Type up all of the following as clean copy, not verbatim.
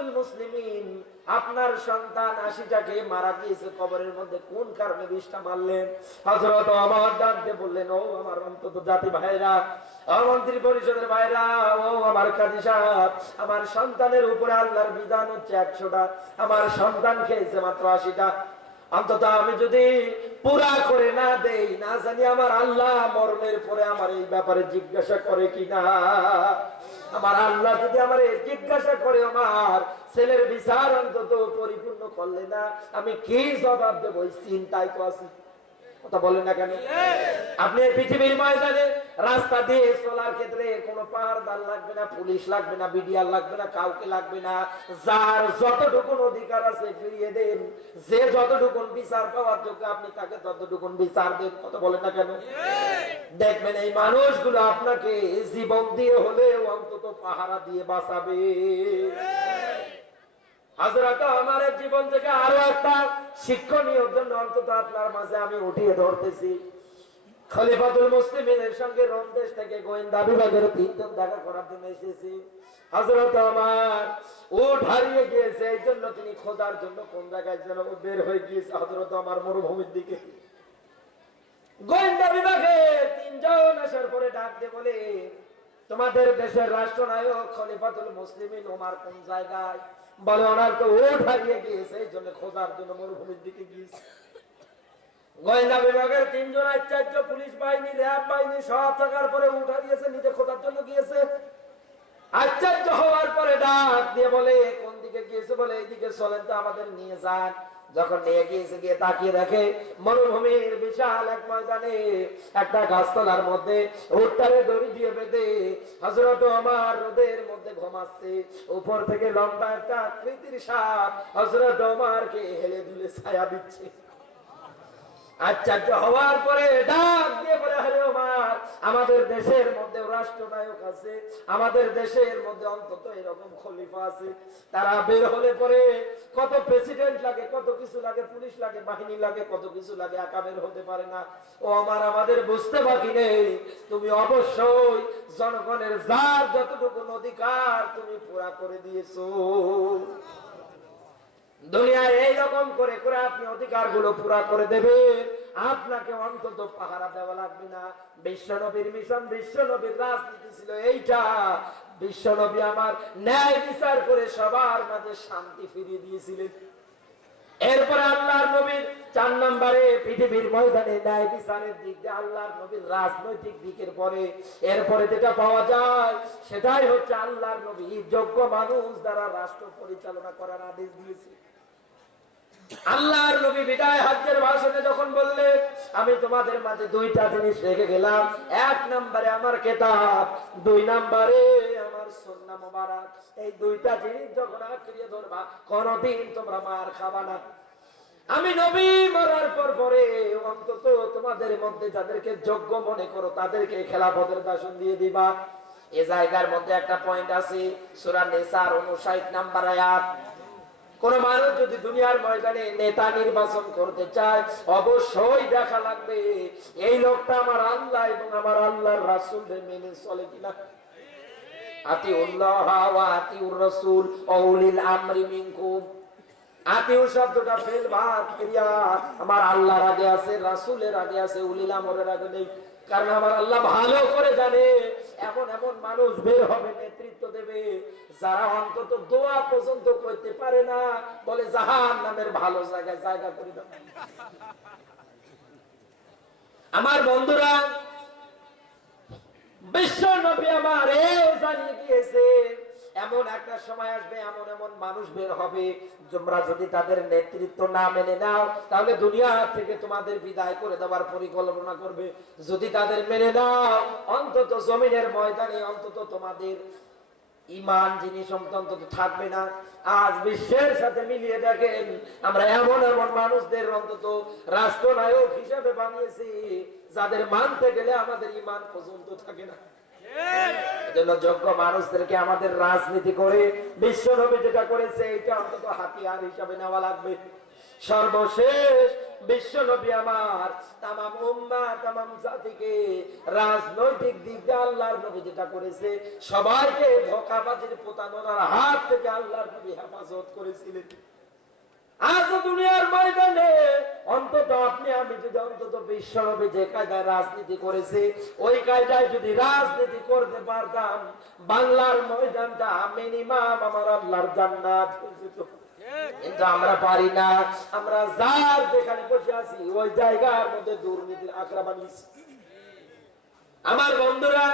খলিফাতুল মুসলিমিন, আপনার সন্তান ৮০টাকে মারা গিয়েছে, কবরের মধ্যে কোন কারণে ২০টা মারলেন? হযরত ওমর ডাক দিয়ে বললেন, ও আমার অন্তত জাতি ভাইরা, ও মন্ত্রী পরিষদের ভাইরা, ও আমার কাজী সাহেব, আমার সন্তানের উপরে আল্লাহর বিধান হচ্ছে ১০০টা, আমার সন্তান খেয়েছে মাত্র ৮০টা। অন্তত আমি যদি পুরা করে না দেই, না জানি আমার আল্লাহ মরণের পরে আমার এই ব্যাপারে জিজ্ঞাসা করে কিনা। আমার আল্লাহ যদি আমার জিজ্ঞাসা করে আমার ছেলের বিচার অন্তত পরিপূর্ণ করলে না, আমি কি জবাব দেবো? এই চিন্তায় তো আছি। কথা বলেন না কেন? আপনি পৃথিবীর ময়দানে রাস্তা দিয়ে চলার ক্ষেত্রে কোনো পাহাড়দার লাগবে না, পুলিশ লাগবে না, বিডিআর লাগবে না, কাউকে লাগবে না। যার যতটুকুন অধিকার আছে ফিরিয়ে দেন, যে যতটুকুন বিচার পাওয়ার যোগ্য আপনি তাকে ততটুকুন বিচার দেন। কথা বলেন না কেন? দেখবেন এই মানুষগুলো আপনাকে জীবন দিয়ে হলেও অন্তত পাহারা দিয়ে বাঁচাবে। হযরত ওমরের জীবন থেকে আরো একটা শিক্ষণীয় জন্য অন্তত আপনার মাঝে আমি উঠিয়ে ধরতেছি। খলিফাতুল মুসলিমিনের সঙ্গে রোম দেশ থেকে গোয়েন্দা বিভাগের ৩ জন দেখা করার জন্য এসেছে। হযরত ওমর উট হারিয়ে গিয়েছে, এই জন্য তিনি খোঁজার জন্য কোন জায়গায় যেন বের হয়ে গিয়েছে হযরত ওমর মরুভূমির দিকে। গোয়েন্দা বিভাগের ৩ জন আসার পরে ডাক দিয়ে বলে, তোমাদের দেশের রাষ্ট্রনায়ক খলিফাতুল মুসলিমিন ওমর কোন জায়গায়? বলে, ওনার তো উট হারিয়ে গিয়েছে, এই জন্য খোঁজার জন্য মরুভূমির দিকে গিয়েছে। গোয়েন্দা বিভাগের ৩ জন আচার্য, পুলিশ বাহিনী, র্যাব বাহিনী সব থাকার পরে উট হারিয়েছে, নিজে খোঁজার জন্য গিয়েছে। আচার্য হওয়ার পরে ডাক দিয়ে বলে, কোন দিকে গিয়েছে? বলে, এইদিকে চলেন তো, আমাদের নিয়ে যান। যখন নিয়ে গিয়েছে, গিয়ে তাকিয়ে দেখে মরুভূমির বিশাল এক ময়দানে একটা গাছতলার মধ্যে উটটারে দড়ি দিয়ে বেঁধে হযরত ওমর রোদের মধ্যে ঘুমাচ্ছে। উপর থেকে লম্বা একটা আকৃতির সাপ হযরত ওমরকে হেলে দুলে ছায়া দিচ্ছে। আচার্য হওয়ার পরে ডাক দিয়ে বলে, আরে ওমর, আমাদের দেশের মধ্যে রাষ্ট্রনায়ক আছে, আমাদের দেশের মধ্যে অন্তত এরকম খলিফা আছে, তারা বের হলে পরে কত প্রেসিডেন্ট লাগে, কত কিছু লাগে, পুলিশ লাগে, বাহিনী লাগে, কত কিছু লাগে, একা বের হতে পারে না। ও আমার, আমাদের বুঝতে বাকি নেই, তুমি অবশ্যই জনগণের যার যতটুকু অধিকার তুমি পুরা করে দিয়েছো। দুনিয়ায় এইরকম করে করে আপনি অধিকার গুলো পুরা করে দেবেন, আপনাকে অন্তত পাহারা দেওয়া লাগবে না। বিশ্বনবীর মিশন, বিশ্বনবীর রাজনীতি ছিল এইটা। বিশ্বনবী আমার ন্যায় বিচার করে সবার মাঝে শান্তি ফিরিয়ে দিয়েছিলেন। এরপরে আল্লাহর নবীর ৪ নম্বরে পৃথিবীর ময়দানে ন্যায় বিচারের দিক দিয়ে আল্লাহর নবীর রাজনৈতিক দিকের পরে এরপরে যেটা পাওয়া যায় সেটাই হচ্ছে আল্লাহর নবী যোগ্য মানুষ দ্বারা রাষ্ট্র পরিচালনা করার আদেশ দিয়েছে। আল্লাহর নবী বিদায় হজ্জের ভাষণে যখন বললেন, আমি তোমাদের মাঝে 2টা জিনিস রেখে গেলাম, ১ নম্বরে আমার কিতাব, ২ নম্বরে আমার সুন্নাহ মুবারক। এই 2টা জিনিস যখন আঁকড়িয়ে ধরবা, কোনদিন তোমরা মার খাবা না। আমি নবী মরার পরে অন্তত তোমাদের মধ্যে যাদেরকে যোগ্য মনে করো তাদেরকে খেলাফতের দাসন দিয়ে দিবা। এই জায়গার মধ্যে একটা পয়েন্ট আছে, সূরা নিসার ৫৯ নম্বর আয়াত। কোন মানুষ যদি দুনিয়ার ময়দানে নেতা নির্বাচন করতে চায়, অবশ্যই দেখা লাগবে এই লোকটা আমার আল্লাহ এবং আমার আল্লাহর রাসূলকে মেনে চলে কিনা। আতিউল্লাহ ওয়া আতিউর রাসূল ওয়া উলিল আমরি মিনকুম। আতিউ শব্দটা ফেল ভাব ক্রিয়া, আমার আল্লাহর আগে আছে, রাসূলের আগে আছে, উলিল আমরের আগে নেই। কারণ আমার আল্লাহ ভালো করে জানে এমন এমন মানুষ বের হবে, নেতৃত্ব দেবে, যারা অন্তত দোয়া পর্যন্ত করতে পারে না, বলে জাহান্নামের ভালো জায়গায় জায়গা করে দাও। আমার বন্ধুরা, বিশ্ব নবী আমার এই জানিয়ে দিয়েছে এমন একটা সময় আসবে, এমন এমন মানুষ বের হবে, তোমরা যদি তাদের নেতৃত্ব না মেনে নাও তাহলে দুনিয়া থেকে তোমাদের বিদায় করে দেওয়ার পরিকল্পনা করবে। যদি তাদের মেনে নাও, অন্তত জমিনের ময়দানে অন্তত তোমাদের ঈমান জিনিস অন্তত থাকবে না। আজ বিশ্বের সাথে মিলিয়ে দেখেন, আমরা এমন এমন মানুষদের অন্তত রাষ্ট্রনায়ক হিসেবে বানিয়েছি যাদের মানতে গেলে আমাদের ঈমান পর্যন্ত থাকে না। এজন্য যোগ্য মানুষদেরকে আমাদের রাজনীতি করে বিশ্ব নবী যেটা করেছে এটা অন্তত হাতিয়ার হিসাবে নেওয়া লাগবে। সর্বশেষ বিশ্ব নবী আমার তামাম উম্মাহ তামাম জাতিকে রাজনৈতিক দিক দিয়ে আল্লাহর নবী যেটা করেছে, সবাইকে ধোঁকাবাজির প্রতারণার হাত থেকে আল্লাহর নবী হেফাজত করেছিলেন। আজ দুনিয়ার ময়দানে অন্তত আপনি আমি যদি অন্তত বিশ্ব নবী যে কায়দায় রাজনীতি করেছে ওই কায়দায় যদি রাজনীতি করতে পারতাম, বাংলার ময়দানটা মিনিমাম আমার আল্লাহর জান্নাত হয়ে যেত। কিন্তু আমরা পারি না, আমরা যার যেখানে বসে আছি ওই জায়গার মধ্যে দুর্নীতির আখড়া বানিয়েছি। আমার বন্ধুরা,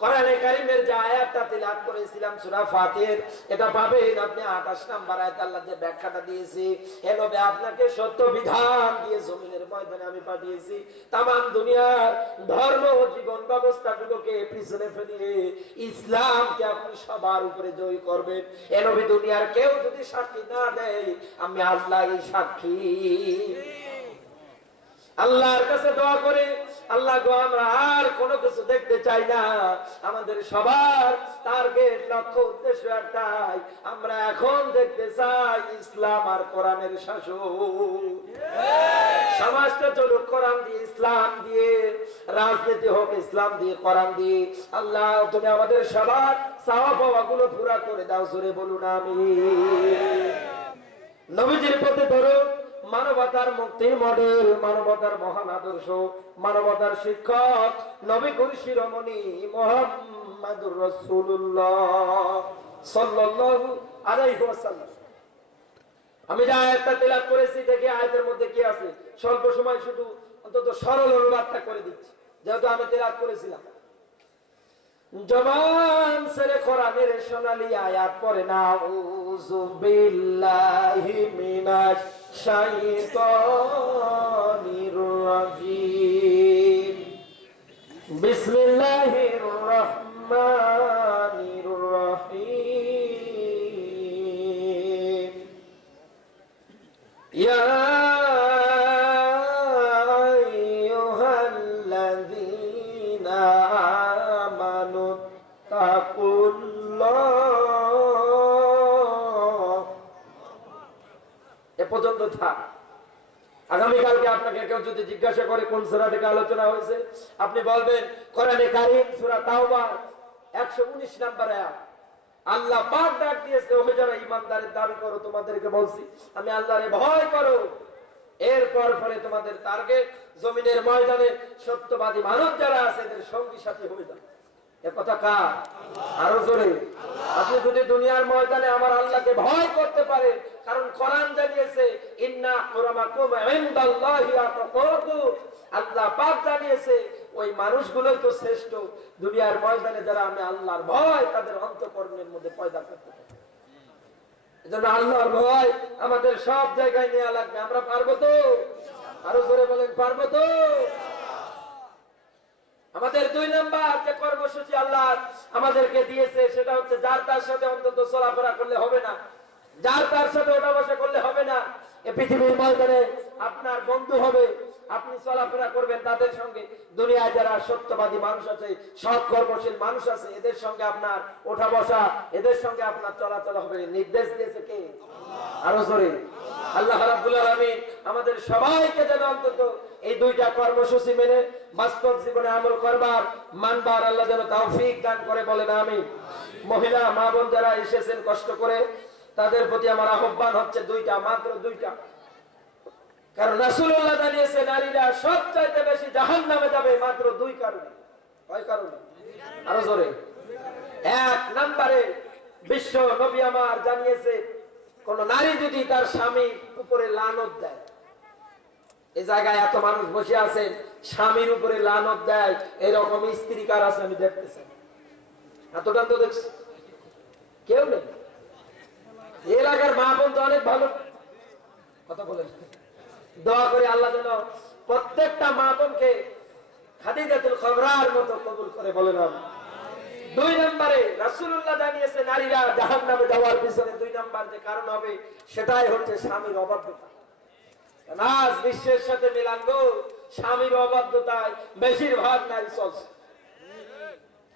কোরআনে কারীমের যে আয়াতটা তিলাওয়াত করেছিলাম সূরা ফাতির, এটা পাবেন আপনি 28 নম্বর আয়াত। আল্লাহ যে ব্যাখ্যাটা দিয়েছে, হে নবী আপনাকে সত্য বিধান দিয়ে জমিনের ময়দানে আমি পাঠিয়েছি, তামাম দুনিয়ার ধর্ম ও জীবন ব্যবস্থাগুলোকে পিছনে ফেলিয়ে ইসলামকে আপনি সবার উপরে জয় করবেন। হে নবী দুনিয়ার কেউ যদি সাক্ষী না দেয়, আমি আল্লাহই সাক্ষী। আল্লাহর কাছে দোয়া করে, আল্লাহ গো আমরা আর কোনো কিছু দেখতে চাই না, আমাদের সবার টার্গেট লক্ষ্য উদ্দেশ্য একটাই, আমরা এখন দেখতে চাই ইসলাম আর কোরআনের শাসন। সমাজটা চলুক কোরআন দিয়ে, ইসলাম দিয়ে, রাজনীতি হোক ইসলাম দিয়ে, কোরআন দিয়ে। আল্লাহ তুমি আমাদের সবার চাওয়া পাওয়া গুলো পুরা করে দাও, জোরে বলুন আমিন। নবীজির প্রতি ধরুন, মানবতার মুক্তির মডেল, মানবতার মহান আদর্শ, মানবতার শিক্ষক নবী কুল শিরোমণি মুহাম্মাদুর রাসূলুল্লাহ সাল্লাল্লাহু আলাইহি ওয়াসাল্লাম। আমি যে আয়াতটা তেলাওয়াত করেছি, দেখি আয়াতের মধ্যে কি আছে। স্বল্প সময় শুধু অন্তত সরল অনুবাদটা করে দিচ্ছি, যেহেতু আমি তেলাওয়াত করেছিলাম। জবান ছেড়ে কোরআনের সোনালী আয়াত পড়ে না, আউযু বিল্লাহি মিনাশ শাইতানির রাজিম, বিসমিল্লাহির রহমানির রহিম। ইয়া আইয়ুহাল্লাযীনা আমানু তাকুল্লাহ। এ পর্যন্ত থাক। আগামীকালকে আপনাকে কেউ যদি জিজ্ঞাসা করে কোন সূরা থেকে আলোচনা হয়েছে, আপনি বলবেন কোরআনে কারীম সূরা তাওবা 119 নম্বর আয়াত। আল্লাহ পাক ডাক দিয়েছে, ওহে যারা ঈমানদারের দাবি করো, তোমাদেরকে বলছি আমি আল্লাহরে ভয় করো। এরপর ফলে তোমাদের টার্গেট জমিনের ময়দানে সত্যবাদী মানুষ যারা আছে এদের সঙ্গী সাথী হয়ে যাবে। এ কথা কার? আরো জোরে। আপনি যদি দুনিয়ার ময়দানে আমার আল্লাহকে ভয় করতে পারে, কারণ কোরআন জানিয়েছে ইন্না আকরামাকুম ইনদাল্লাহি আতকাকুম, আল্লাহ পাক জানিয়েছে ওই মানুষগুলোই তো শ্রেষ্ঠ দুনিয়ার ময়দানে যারা আমি আল্লাহর ভয় তাদের অন্তঃকরণের মধ্যে পয়দা করতে পারে। এজন্য আল্লাহর ভয় আমাদের সব জায়গায় নেওয়া লাগবে। আমরা পারবো তো? আরো জোরে বলেন, পারবো তো? আমাদের 2 নাম্বার যে কর্মসূচি আল্লাহ আমাদেরকে দিয়েছে সেটা হচ্ছে যার তার সাথে অন্তত চলাফেরা করলে হবে না, যার তার সাথে ওঠা বসা করলে হবে না। এই পৃথিবীর ময়দানে আপনার বন্ধু হবে, আপনি চলাফেরা করবেন তাদের সঙ্গে। দুনিয়ায় যারা সত্যবাদী মানুষ আছে, সৎ কর্মশীল মানুষ আছে, এদের সঙ্গে আপনার ওঠা বসা, এদের সঙ্গে আপনার চলাচল হবে। নির্দেশ দিয়েছে কে? আরো জোরে। আল্লাহ রাব্বুল আলামিন আমাদের সবাইকে যেন অন্তত এই 2টা কর্মসূচি মেনে বাস্তব জীবনে আমল করবার, মানবার আল্লাহ যেন তৌফিক দান করে, বলেন আমিন। মহিলা মা বোন যারা এসেছেন কষ্ট করে, তাদের প্রতি আমার আহ্বান হচ্ছে 2টা, মাত্র 2টা। কারণ রাসূলুল্লাহ জানিয়েছে নারীরা সবচাইতে বেশি জাহান্নামে যাবে মাত্র 2 কারণে। কয় কারণে? আরো জোরে। 1 নম্বরে বিশ্ব নবী আমার জানিয়েছে কোন নারী যদি তার স্বামীর উপরে লানত দেয়, এই জায়গায় এত মানুষ বসে আছেন স্বামীর উপরে লানত দেয়, এরকম স্ত্রী কার আছে আমি দেখতেছি? এতটা তো দেখছি কেউ নেই। এলাকার মা বোন তো অনেক ভালো কথা বলেন। দোয়া করে আল্লাহ যেন প্রত্যেকটা মা বোনকে খাদিজাতুল কুবরার মতো কবুল করে, বলেন আমিন। 2 নম্বরে রাসূলুল্লাহ জানিয়েছে নারীরা জাহান্নামে যাওয়ার পিছনে 2 নাম্বার যে কারণ হবে সেটাই হচ্ছে স্বামীর অবাধ্যতা। আজ বিশ্বের সাথে মিলান গো, স্বামীর অবাধ্যতায় বেশিরভাগ নারী চলছে।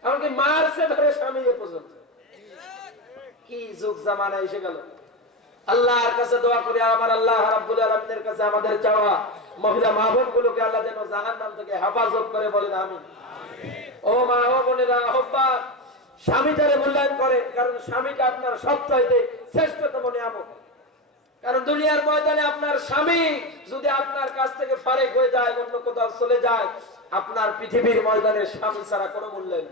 এমনকি মারছে ধরে স্বামী এ পর্যন্ত। কি যুগ জামানা এসে গেল। আল্লাহর কাছে দোয়া করি, আমার আল্লাহ রাব্বুল আলামিনের কাছে আমাদের চাওয়া মহিলা মা বোনগুলোকে আল্লাহ যেন জাহান্নাম থেকে হেফাজত করে, বলেন আমিন। ও মা ও বোনেরা, আহ্বান, স্বামীটারে মূল্যায়ন করেন, কারণ স্বামীটা আপনার সবচাইতে শ্রেষ্ঠতম নিয়ামত। কারণ দুনিয়ার ময়দানে আপনার স্বামী যদি আপনার কাছ থেকে ফারেক হয়ে যায়, অন্য কোথাও চলে যায়, আপনার পৃথিবীর ময়দানে স্বামী ছাড়া কোনো মূল্য নেই।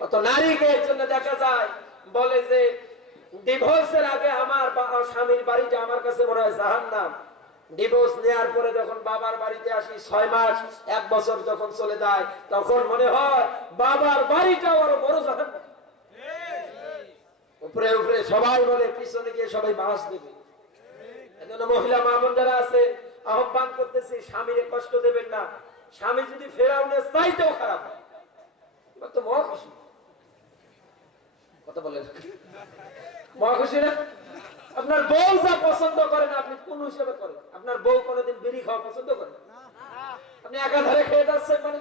কত নারীকে এর জন্য দেখা যায় বলে যে ডিভোর্সের আগে আমার স্বামীর বাড়িটা আমার কাছে মনে হয় জাহান্নাম, ডিভোর্স নেওয়ার পরে যখন বাবার বাড়িতে আসি 6 মাস 1 বছর যখন চলে যায়, তখন মনে হয় বাবার বাড়িটা আরো বড় জাহান্নাম। উপরে উপরে সবাই বলে, পিছনে গিয়ে সবাই বাস দেবে। এজন্য মহিলা মা বোন যারা আছে, আহ্বান করতেছি, স্বামীরে কষ্ট দেবেন না। স্বামী যদি ফেরাউনের চাইতেও খারাপ হয়, এবার তো মহা খুশি। কথা বলেন, মহা খুশি না? আপনার বউ যা পছন্দ করেন আপনি কোন হিসেবে করেন? আপনার বউ কোনদিন বিড়ি খাওয়া পছন্দ করেন? আপনি একাধারে খেয়ে যাচ্ছেন মানে।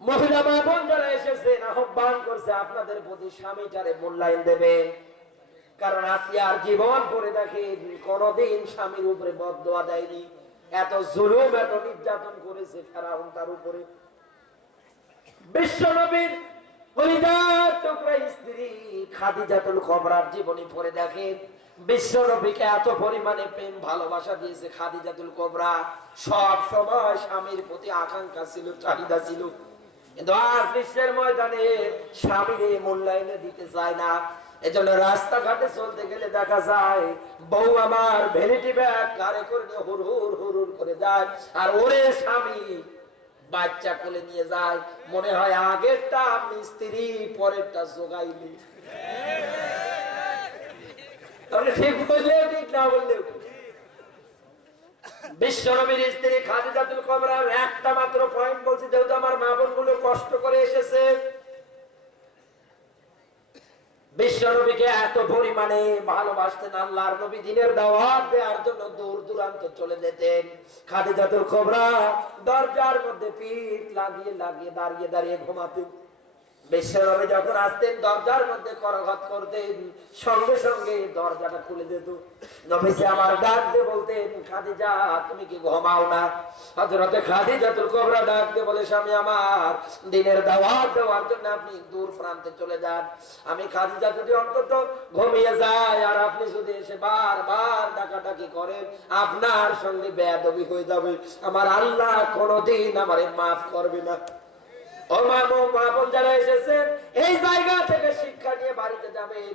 মহিলা মা বোন যারা এসেছেন, আহ্বান করছে আপনাদের প্রতি স্বামীটারে মূল্যায়ন দেবেন। কারণ আসিয়ার জীবন পড়ে দেখেন, কোনদিন স্বামীর উপরে বদদোয়া দেয়নি। এত জুলুম, এত নির্যাতন করেছে ফেরাউন তার উপরে। বিশ্ব নবীর কলিজার টুকরা স্ত্রী খাদিজাতুল কুবরার জীবনী পড়ে দেখেন, বিশ্ব নবীকে এত পরিমাণে প্রেম ভালোবাসা দিয়েছে খাদিজাতুল কুবরা। সব সময় স্বামীর প্রতি আকাঙ্ক্ষা ছিল, চাহিদা ছিল। কিন্তু আজ বিশ্বের ময়দানে স্বামীরে মূল্যায়ন দিতে চায় না। এজন্য রাস্তাঘাটে চলতে গেলে দেখা যায় বউ আমার ভ্যানিটি ব্যাগ কারে করে নিয়ে হুর হুর হুর হুর করে যায়, আর ওরে স্বামী বাচ্চা কোলে নিয়ে যায়। মনে হয় আগেরটা মিস্ত্রি, পরেরটা জোগাইলি। তাহলে ঠিক বললেও ঠিক, না বললেও। বিশ্ব নবীর স্ত্রী খাদিজাতুল কুবরার একটা মাত্র পয়েন্ট বলছি, যেহেতু আমার মা বোনগুলো কষ্ট করে এসেছে, বিশ্ব নবীকে এত পরিমাণে ভালোবাসতেন, আল্লাহর নবী দিনের দাওয়াত দেওয়ার জন্য দূর দূরান্ত চলে যেতেন। খাদিজাতুল কুবরা দরজার মধ্যে পিঠ লাগিয়ে লাগিয়ে দাঁড়িয়ে দাঁড়িয়ে ঘুমাতেন। বিশ্ব নবী যখন আসতেন দরজার মধ্যে করঘাত করতেন, সঙ্গে সঙ্গে দরজাটা খুলে দিত। নবীজি আমার ডাক দিয়ে বলতেন, খাদিজা তুমি কি ঘুমাও না? হযরতে খাদিজাতুল কুবরা ডাক দিয়ে বলে, স্বামী আমার দিনের দাওয়াত দেওয়ার জন্য আপনি দূর প্রান্তে চলে যান। আমি খাদিজা যদি অন্তত ঘুমিয়ে যাই আর আপনি যদি এসে বারবার ডাকাডাকি করেন, আপনার সঙ্গে বেয়াদবি হয়ে যাবে। আমার আল্লাহ কোনোদিন আমারে মাফ করবে না। ও মা বোন যারা এসেছেন, এই জায়গা থেকে শিক্ষা নিয়ে বাড়িতে যাবেন।